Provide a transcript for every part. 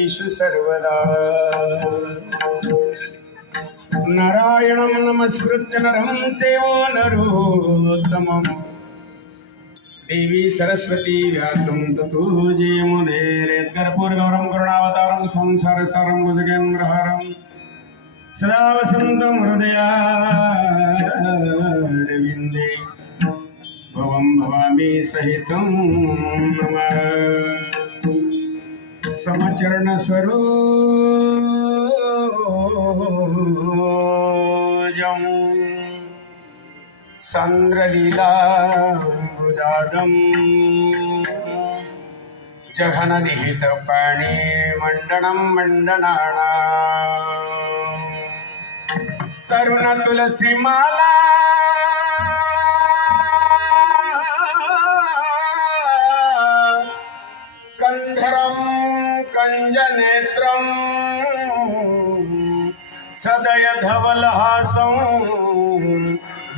भूतेषु सर्वदा नारायणं नमस्कृत्य नरं चैव नरोत्तमं देवी सरस्वती व्यासं ततो जयमुनेर्यत्कर्पूरगौरं करुणावतारं संसारसारं भुजगेन्द्रहारं सदा वसन्तं हृदयारविन्दे भवं भवामि सहितं समचरण सरोजं सांद्रलीला मृदादं जघननिहित पाणि मंडनं मंडनाना तरुण तुलसी माला कंधरं कंजनेत्रं सदय धवलहासं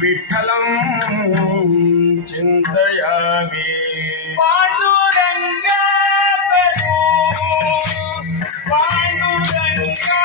विठ्ठलं चिन्तयामि पांडुरंगा प्रभु पांडुरंगा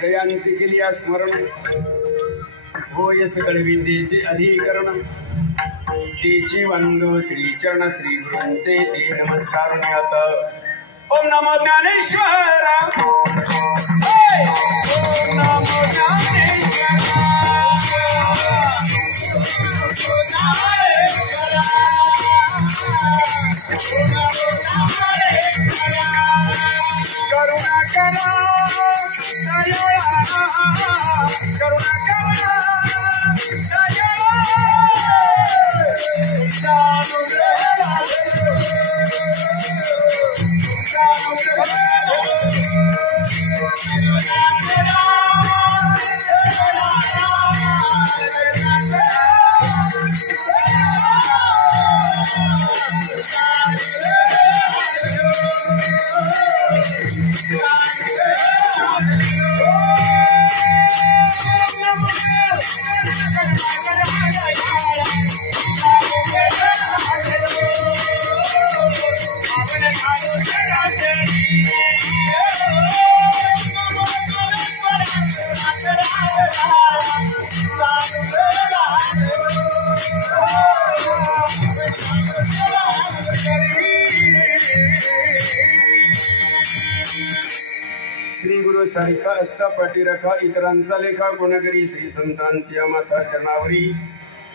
जयांची केली स्मरण होय सकळ विद्येचे अधिकरण तेची वंदो श्रीचरण श्री गुरूंचे ते नमस्कार आता ओम नमो ज्ञानेश्वर ओम नमो करुणा करा करुणा श्री गुरु सारिका असता पाठीराखा इतरांचा लेखा गुणकरी श्री संतांच्या माता चरणावरी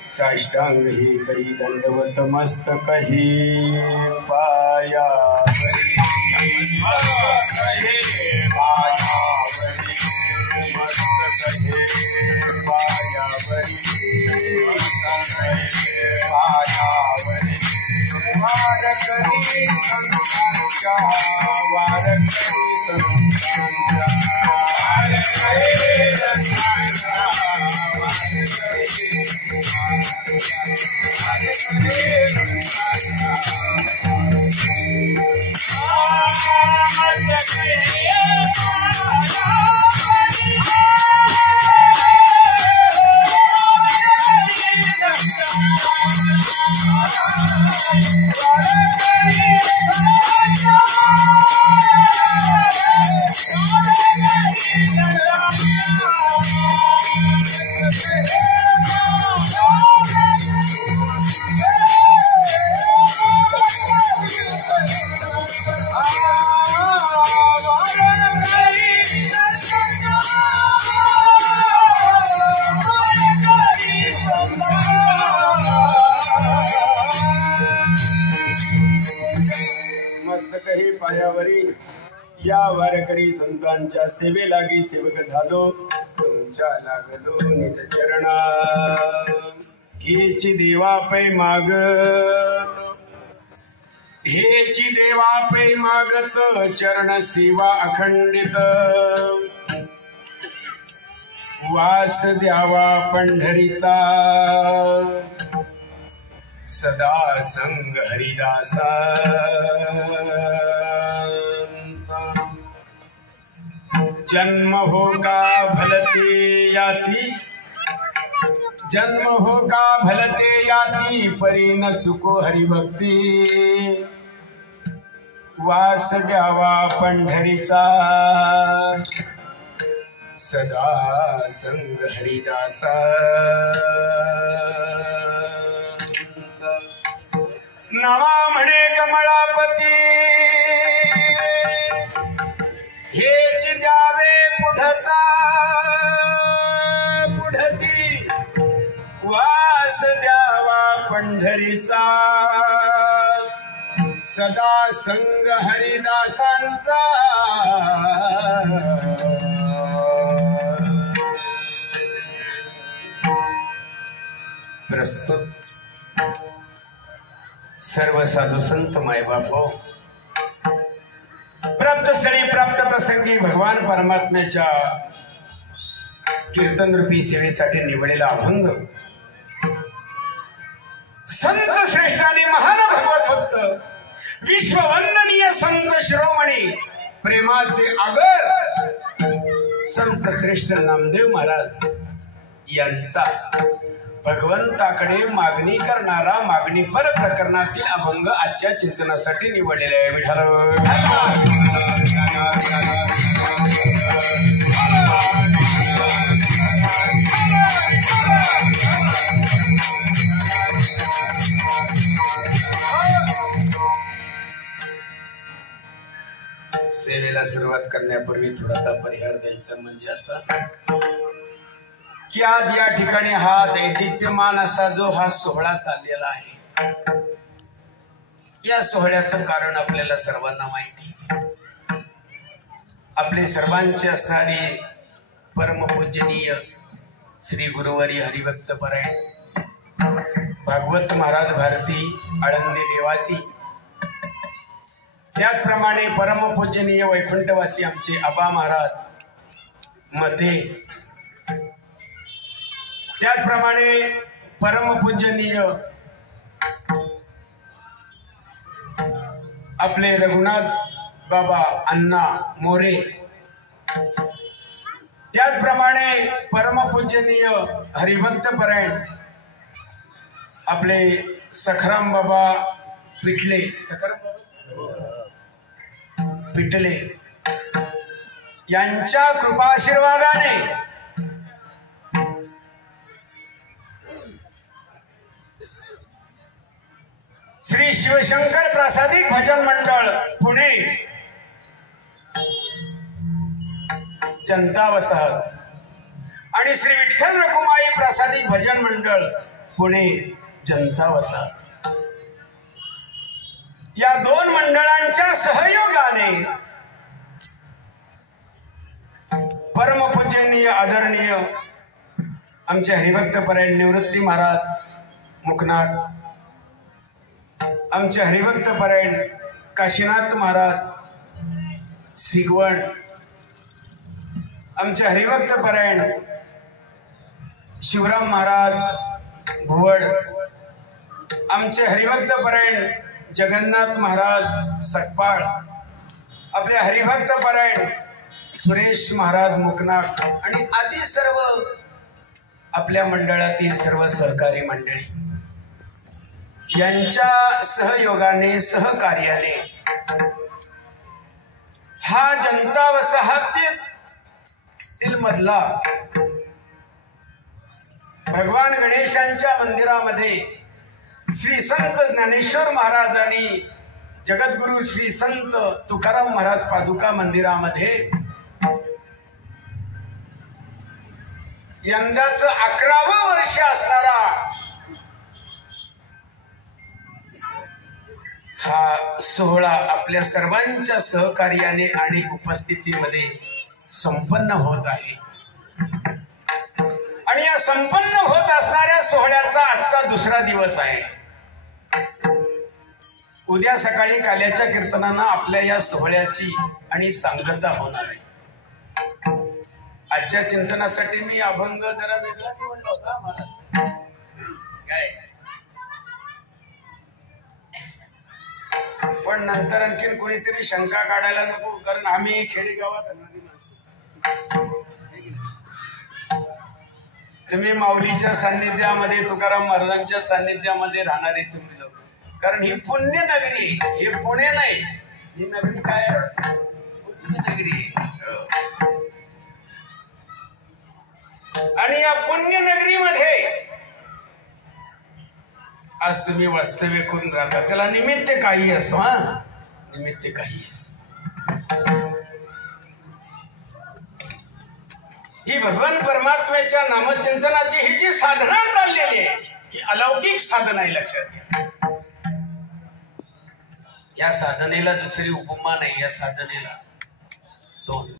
साष्टांग ही करी दंडवत मस्तक ही पाया या वारकरी संतांच्या सेवे लागी सेवक झालो, तुमच्या लागलो निज चरणा। हेची देवा पै माग, हेची देवा पै मागत, चरण सेवा अखंडित। वास द्यावा पंढरीचा, सदा संग हरिदासा। जन्म हो का भलते याती, जन्म हो का भलते याती, परी न चुको हरिभक्ती। वास द्यावा पंढरीचा, सदा संग हरिदासा। नावा म्हणे कमळापती, हेच द्यावे पुढता पुढती। वास द्यावा पंढरीचा, सदा संग हरिदासांचा। प्रस्तुत सर्व साधू संत मायबापो, प्राप्त स्थळी प्राप्त प्रसंगी भगवान परमात्म्याच्या कीर्तन रूपी सेवेसाठी निवडलेला अभंग संत श्रेष्ठ आणि महान भगवत भक्त विश्ववंदनीय संत शिरोमणी प्रेमाचे आगर संत श्रेष्ठ नामदेव महाराज यांचा भगवंताकडे मागणी करणारा मागणी पर प्रकरणातील अभंग आजच्या चिंतनासाठी निवडलेला आहे। विठ्ठल सेवेला सुरुवात करण्यापूर्वी थोडासा परिहार द्यायचा, म्हणजे असा की आज या ठिकाणी हा दैदिप्यमान असा जो हा सोहळा चाललेला आहे, या सोहळ्याचं कारण आपल्याला सर्वांना माहिती। आपले सर्वांचे असणारे परमपूजनीय श्री गुरुवारी हरिभक्त परायण भागवत महाराज भारती आळंदी देवाची, त्याचप्रमाणे परमपूजनीय वैकुंठवासी आमचे आबा महाराज मते, त्याचप्रमाणे परमपूजनीय आपले रघुनाथ बाबा अण्णा मोरे, त्याचप्रमाणे परमपूजनीय हरिभक्त परायण आपले सखाराम बाबा पिटले, पिटले यांच्या कृपाशीर्वादाने श्री शिवशंकर प्रासादिक भजन मंडळ पुणे जनता वसाहत आणि श्री विठ्ठल रखुमाई प्रासादिक भजन मंडळ पुणे जनता वसाहत या दोन मंडळांच्या सहयोगाने परमपूजनीय आदरणीय आमचे हरिभक्त परायण निवृत्ती महाराज मुकनाथ, आमचे हरिभक्त परायण काशीनाथ महाराज सिगवण, आमचे हरिभक्त परायण शिवराम महाराज भुवड, आमचे हरिभक्त परायण जगन्नाथ महाराज सकपाळ, आपले हरिभक्त परायण सुरेश महाराज मुकनाथ आणि आदी सर्व आपल्या मंडळातील सर्व सहकारी मंडळी यांच्या सहयोगाने सहकार्याने हा जनता वसाहतीतील मधला भगवान गणेशांच्या मंदिरामध्ये श्री संत ज्ञानेश्वर महाराज आणि जगद्गुरु श्री संत तुकाराम महाराज पादुका मंदिरामध्ये यंदाच 11वं वर्ष असणारा हा सोहळा आपल्या सर्वांच्या सहकार्याने आणि उपस्थितीमध्ये संपन्न होत आहे आणि या संपन्न होत असणाऱ्या सोहळ्याचा आजचा दुसरा दिवस आहे. उद्या सकाळी काल्याच्या कीर्तनानं आपल्या या सोहळ्याची आणि सांगता होणार आहे. आजच्या चिंतनासाठी मी अभंग जरा वेगळा निवडला होता मला काय, पण नंतर आणखीन कोणीतरी शंका काढायला नको, कारण आम्ही खेडेगावात तुम्ही माऊलीच्या सान्निध्यामध्ये तुकाराम महाराजांच्या सान्निध्यामध्ये राहणारे तुम्ही लोक, कारण ही पुण्य नगरी, हे पुणे नाही, ही नगरी काय पुण्य नगरी. आणि या पुण्य नगरीमध्ये आज तुम्ही वास्तव्य करून राहता. त्याला निमित्त काही असो, हा निमित्त काही असो. ही भगवान परमात्म्याच्या नामचिंतनाची ही जी साधना चाललेली आहे ही अलौकिक साधना आहे, लक्षात घ्या. या साधनेला दुसरी उपमा नाही, या साधनेला दोन